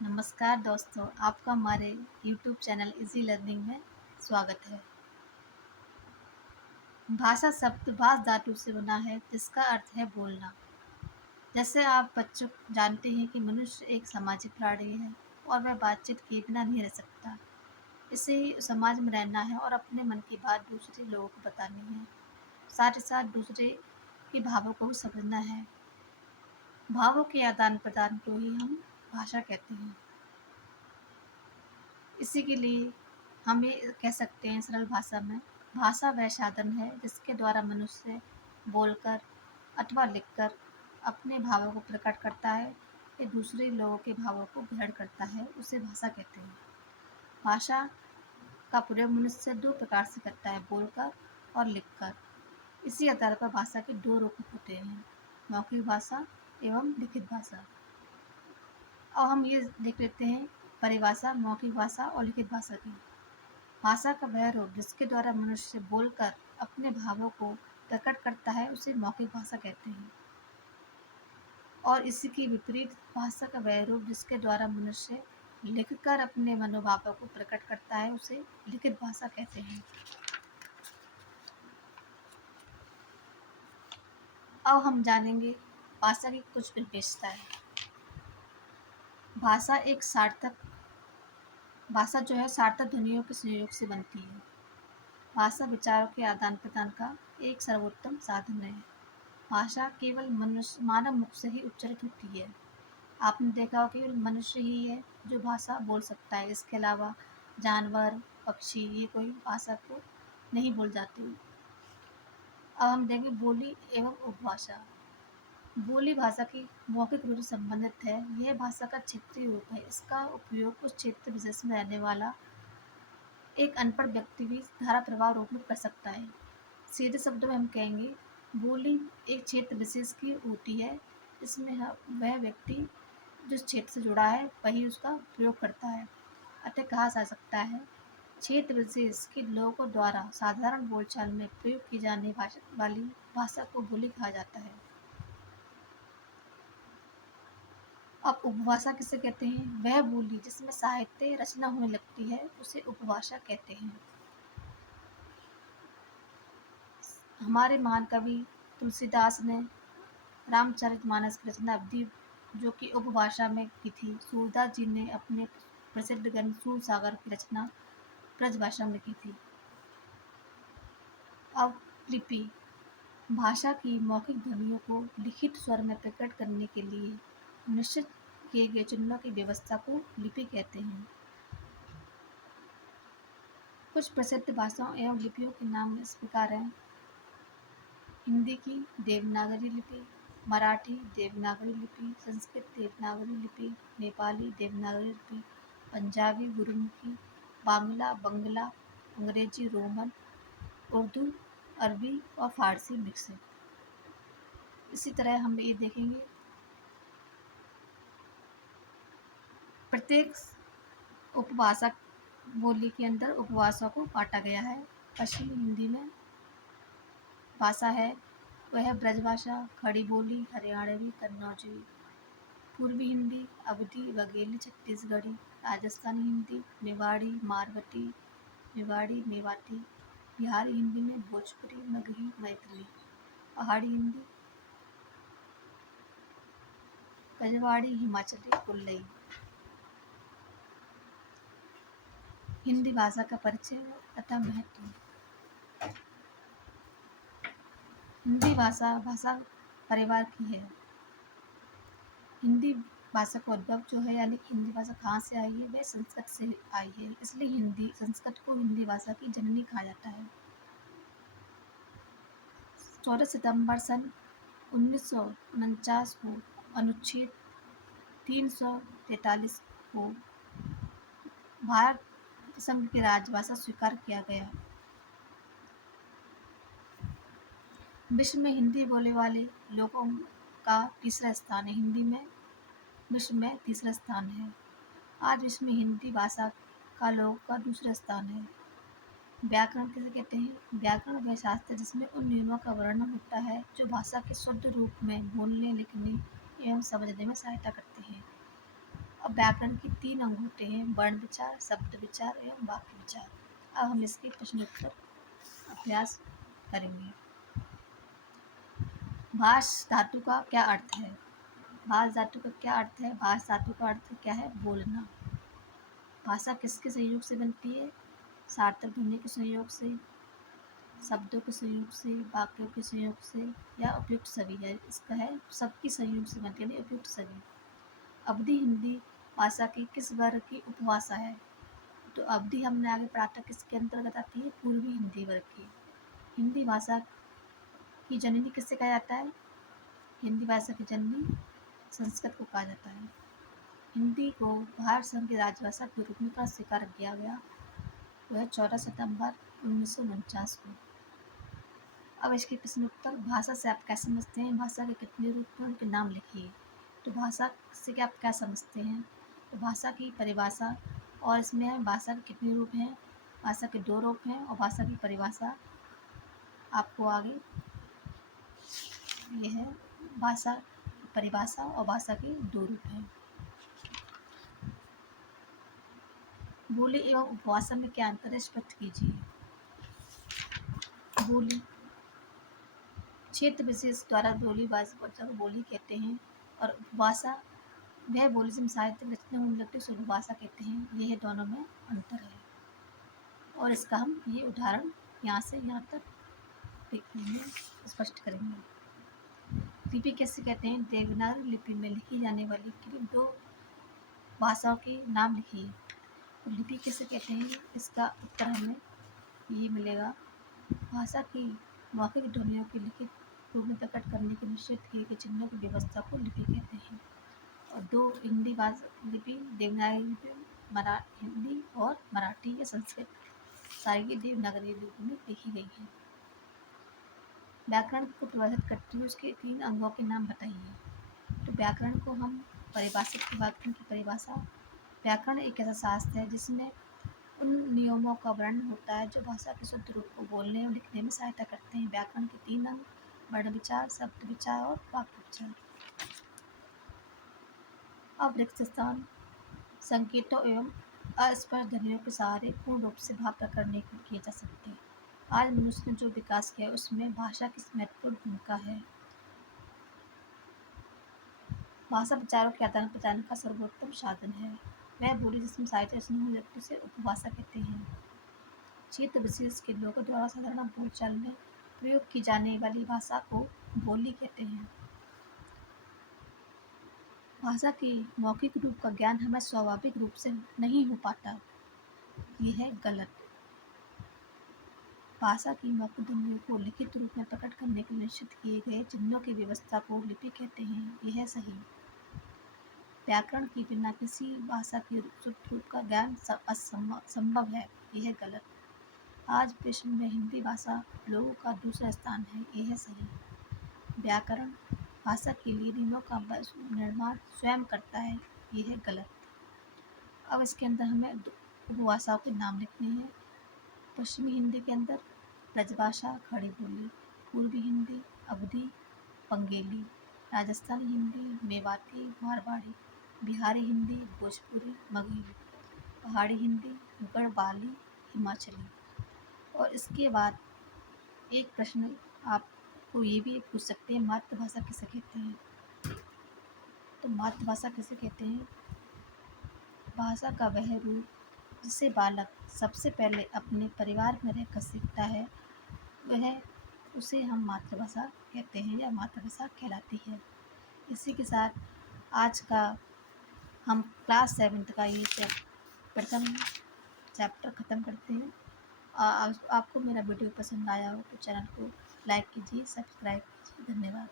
नमस्कार दोस्तों, आपका हमारे YouTube चैनल इजी लर्निंग में स्वागत है। भाषा शब्द भाष धातु से बना है जिसका अर्थ है बोलना। जैसे आप बच्चों जानते हैं कि मनुष्य एक सामाजिक प्राणी है और वह बातचीत किए बिना नहीं रह सकता। इसे ही समाज में रहना है और अपने मन की बात दूसरे लोगों को बतानी है। साथ ही साथ दूसरे के भावों को भी समझना है। भावों के आदान प्रदान को ही हम भाषा कहते हैं। इसी के लिए हम ये कह सकते हैं सरल भाषा में, भाषा वह साधन है जिसके द्वारा मनुष्य बोलकर अथवा लिखकर अपने भावों को प्रकट करता है या दूसरे लोगों के भावों को ग्रहण करता है, उसे भाषा कहते हैं। भाषा का प्रयोग मनुष्य दो प्रकार से करता है, बोलकर और लिखकर। इसी आधार पर भाषा के दो रूप होते हैं, मौखिक भाषा एवं लिखित भाषा। अब हम ये देख लेते हैं परिभाषा मौखिक भाषा और लिखित भाषा की। भाषा का वह रूप जिसके द्वारा मनुष्य बोलकर अपने भावों को प्रकट करता है, उसे मौखिक भाषा कहते हैं। और इसी के विपरीत भाषा का वह रूप जिसके द्वारा मनुष्य लिखकर अपने मनोभावों को प्रकट करता है, उसे लिखित भाषा कहते हैं। अब हम जानेंगे भाषा की कुछ विशेषताएं। भाषा जो है सार्थक ध्वनियों के संयोग से बनती है। भाषा विचारों के आदान प्रदान का एक सर्वोत्तम साधन है। भाषा केवल मानव मुख से ही उच्चारित होती है। आपने देखा हो केवल मनुष्य ही है जो भाषा बोल सकता है, इसके अलावा जानवर पक्षी ये कोई भाषा को नहीं बोल जाते। अब हम देखेंगे बोली एवं उपभाषा। बोली भाषा की मौखिक रूप से संबंधित है। यह भाषा का क्षेत्रीय रूप है। इसका उपयोग उस क्षेत्र विशेष में रहने वाला एक अनपढ़ व्यक्ति भी धारा प्रवाह रूप में कर सकता है। सीधे शब्दों में हम कहेंगे बोली एक क्षेत्र विशेष की होती है, इसमें वह व्यक्ति जिस क्षेत्र से जुड़ा है वही उसका प्रयोग करता है। अतः कहा जा सकता है क्षेत्र विशेष के लोगों द्वारा साधारण बोलचाल में प्रयोग की जाने वाली भाषा को बोली कहा जाता है। अब उपभाषा किसे कहते हैं? वह बोली जिसमें साहित्य रचना होने लगती है, उसे उपभाषा कहते हैं। हमारे महान कवि तुलसीदास ने रामचरितमानस की रचना अवधि जो कि उपभाषा में की थी। सूरदास जी ने अपने प्रसिद्ध ग्रंथ सूरसागर की रचना ब्रजभाषा में की थी। अब लिपि भाषा की मौखिक ध्वनियों को लिखित स्वर में प्रकट करने के लिए निश्चित किए गए चिन्हों की व्यवस्था को लिपि कहते हैं। कुछ प्रसिद्ध भाषाओं एवं लिपियों के नाम इस प्रकार हैं। हिंदी की देवनागरी लिपि, मराठी देवनागरी लिपि, संस्कृत देवनागरी लिपि, नेपाली देवनागरी लिपि, पंजाबी गुरुमुखी, बांग्ला बंगला, अंग्रेजी रोमन, उर्दू अरबी और फारसी मिक्स है। इसी तरह हम ये देखेंगे प्रत्येक उपभाषा बोली के अंदर उपभाषा को बांटा गया है। पश्चिमी हिंदी में भाषा है वह ब्रजभाषा, खड़ी बोली, हरियाणवी, कन्नौजी। पूर्वी हिंदी अवधी, बघेली, छत्तीसगढ़ी, राजस्थानी हिंदी, मेवाड़ी, मारवाड़ी, मेवाती। बिहारी हिंदी में भोजपुरी, मगही, मैथिली। पहाड़ी हिंदी रजवाड़ी, हिमाचली, कुल्लई। हिंदी भाषा का परिचय तथा महत्व। हिंदी भाषा भाषा परिवार की है। हिंदी भाषा का उद्भव जो है यानी कि हिंदी भाषा कहाँ से आई है, वह संस्कृत से आई है। इसलिए संस्कृत को हिंदी भाषा की जननी कहा जाता है। 14 सितंबर सन 1949 को अनुच्छेद 343 को भारत संघ की राजभाषा स्वीकार किया गया। विश्व में हिंदी बोलने वाले लोगों का तीसरा स्थान है। हिंदी में विश्व में तीसरा स्थान है। आज विश्व में हिंदी भाषा का लोगों का दूसरा स्थान है। व्याकरण किसे कहते हैं? व्याकरण वह शास्त्र जिसमें उन नियमों का वर्णन होता है जो भाषा के शुद्ध रूप में बोलने, लिखने एवं समझने में सहायता करते हैं। अब व्याकरण के 3 अंग होते हैं, वर्ण विचार, शब्द विचार एवं वाक्य विचार। अब हम इसके प्रश्नोत्तर अभ्यास करेंगे। भाष धातु का क्या अर्थ है? भाष धातु का क्या अर्थ है? भाष धातु का अर्थ क्या है? बोलना। भाषा किसके संयोग से बनती है? सार्थक ध्वनि के संयोग से, शब्दों के संयोग से, वाक्यों के संयोग से या उपयुक्त सभी है। इसका है सबकी संयोग से बनती है, उपयुक्त सभी। अवधी हिंदी भाषा की किस वर्ग की उपभाषा है? तो अवधी हमने आगे पढ़ा था, किसके अंतर्गत आती है? पूर्वी हिंदी वर्ग की। हिंदी भाषा की जननी किससे कहा जाता है? हिंदी भाषा की जननी संस्कृत को कहा जाता है। हिंदी को भारत संघ की राजभाषा के रूप में कब स्वीकार किया गया? वह 14 सितंबर 1949 को। अब इसके प्रश्नोत्तर। भाषा से आप क्या समझते हैं? भाषा के कितने रूप हैं, उनके नाम लिखिए। तो भाषा से क्या आप क्या समझते हैं? तो भाषा की परिभाषा, और इसमें है भाषा के कितने रूप हैं, भाषा के 2 रूप हैं, और भाषा की परिभाषा आपको आगे ये है। भाषा की परिभाषा और भाषा के 2 रूप हैं। बोली एवं उपभाषा में क्या अंतर है, स्पष्ट कीजिए। बोली क्षेत्र विशेष द्वारा बोली भाषा को बोली कहते हैं, और उपभाषा वह बोली जिसमें साहित्य रचना उन्नति शुद्ध भाषा कहते हैं। यह दोनों में अंतर है, और इसका हम ये उदाहरण यहाँ से यहाँ तक देखेंगे, स्पष्ट करेंगे। लिपि कैसे कहते हैं? देवनागरी लिपि में लिखी जाने वाली करीब 2 भाषाओं के नाम लिखिए। तो लिपि किसे कहते हैं? इसका उत्तर हमें ये मिलेगा। भाषा की मौखिक ध्वनियों के लिखित रूप में प्रकट करने के निश्चित किए गए चिन्हों की व्यवस्था को लिपि कहते हैं। और 2 हिंदी भाषा लिपि, देवनागरी लिपि, हिंदी और मराठी या संस्कृत सारी देवनागरी लिपि में लिखी गई है। व्याकरण को परिभाषित करते हुए उसके 3 अंगों के नाम बताइए। तो व्याकरण को हम परिभाषित की बात करें कि परिभाषा, व्याकरण एक ऐसा शास्त्र है जिसमें उन नियमों का वर्णन होता है जो भाषा के शुद्ध रूप को बोलने और लिखने में सहायता करते हैं। व्याकरण के 3 अंग, वर्ण विचार, शब्द विचार और वाक्य विचार। अब रिक्त स्थान संकेतों एवं अस्पष्ट ध्वनियों के सहारे पूर्ण रूप से भाव प्रकट नहीं किए जा सकते। आज मनुष्य ने जो विकास किया है उसमें भाषा की महत्वपूर्ण भूमिका है। भाषा विचारों के आदान प्रदान का सर्वोत्तम साधन है। वह बोली जिसमें साहित्य रचना व्यक्ति से उपभाषा कहते हैं। क्षेत्र विशेष के लोगों द्वारा साधारण बोलचाल में प्रयोग की जाने वाली भाषा को बोली कहते हैं। भाषा के मौखिक रूप का ज्ञान हमें स्वाभाविक रूप से नहीं हो पाता, यह है गलत। भाषा की मौखिक ध्वनियों को लिखित रूप में प्रकट करने के निश्चित किए गए चिन्हों की व्यवस्था को लिपि कहते हैं, यह है सही। व्याकरण के बिना किसी भाषा के शुद्ध रूप का ज्ञान असंभव है, यह गलत। आज विश्व में हिंदी भाषा लोगों का दूसरा स्थान है, यह है सही। व्याकरण भाषा के लिए नियमों का निर्माण स्वयं करता है, यह है गलत। अब इसके अंदर हमें उपभाषाओं के नाम लिखने हैं। पश्चिमी हिंदी के अंदर ब्रजभाषा, खड़ी बोली। पूर्वी हिंदी अवधी, बंगेली। राजस्थानी हिंदी मेवाती, मारवाड़ी। बिहारी हिंदी भोजपुरी, मगही। पहाड़ी हिंदी गढ़वाली, हिमाचली। और इसके बाद एक प्रश्न आपको ये भी पूछ सकते हैं, मातृभाषा किसे कहते हैं? तो मातृभाषा किसे कहते हैं? भाषा का वह रूप जिसे बालक सबसे पहले अपने परिवार में रहकर सीखता है, वह उसे हम मातृभाषा कहते हैं या मातृभाषा कहलाती है। इसी के साथ आज का हम क्लास 7th का ये प्रथम चैप्टर ख़त्म करते हैं। आपको मेरा वीडियो पसंद आया हो तो चैनल को लाइक कीजिए, सब्सक्राइब कीजिए। धन्यवाद।